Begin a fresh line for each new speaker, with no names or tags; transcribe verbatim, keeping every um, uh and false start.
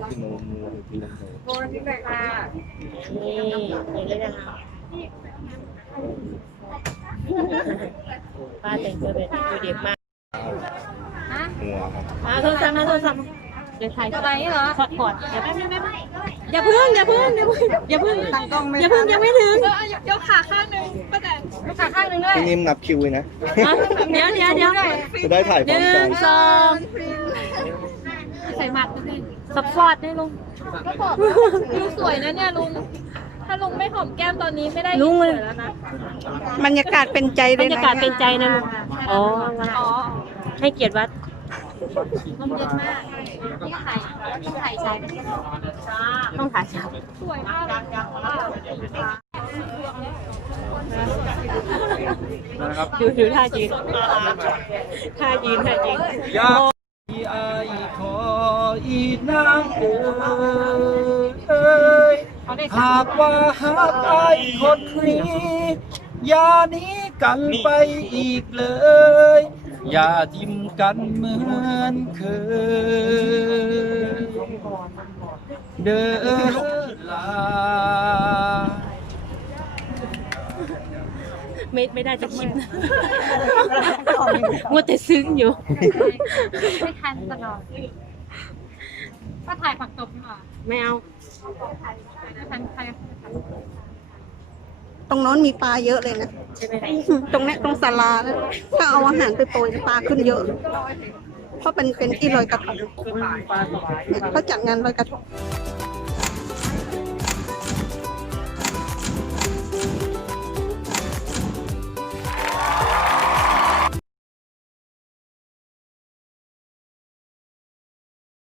ที่โมมูที่นั่นเลย
โบนที่ไหนค่ะ
นี่อย่างนี้นะคะป้าแต่งตัวแบบดูเด็กมาก
ฮะ
หัวครับ
มาโทรศัพท์มาโทรศัพท์เดี๋ยวถ่าย
อะไรเหรอ
ถอดก่อนอย่าแป๊บนึงแป๊บนึงอย่าเพิ่งอย่าเพิ่งอย่าเพิ่งอย่าเพิ่ง
ตั้งกล้องไม่
อย่าเพิ่งยังไม่ถึง
ยกขาข้างหนึ่งก็แต่ยกขาข้างหนึ่งด้วย
พี่นิ่มนับคิวไว้นะ
อ่ะเดี๋ยวเดี๋ยวเดี๋ยว
จะได้ถ่ายพ
ห
ร้อม
นึ่
กัน
งสอง
ใส่หมัดด้วย
สปอร์ตนี่ลุง
ลุงสวยนะเนี่ยลุง ถ้าลุงไม่หอมแก้มตอนนี้ไม่ได้
ลุง
ส
เล
วย ยแล้วนะ
บรรยากาศเป็นใจ
บรรยากาศเป็นใจนะลุงอ๋อ
อ๋อ
ให้เกียรติวัด
ลมเย็นมากนี่ถ่ายนี่ถ่ายชาย
ต้องถ่ายฉาก
สวยมากเลย
นะครับ
ดูดูท่ายืนท่ายืนท่ายืน
ยาอีไอขออีนางเอ๋ยหากว่าหากไอคนนี้อย่าหนี้กันไปอีกเลย อย่าทิมกันเหมือนเคยเดินลา
ไม่ไม่ได้จะคิดนะมัวแต่ซึ้งอยู่
ไม่ทันตลอดก็ถ่ายผักตบดีกว่า
ไม่เอา
ทันใคร
ตรงโน้นมีปลาเยอะเลยนะ
ใช่ไหม
ตรงเนี้ยตรงศาลานะถ้าเอาอาหารไปโปรยปลาขึ้นเยอะ เพราะเป็นเป็นที่ลอยกระทงเนี่ยเขาจัดงานลอยกระทง
เ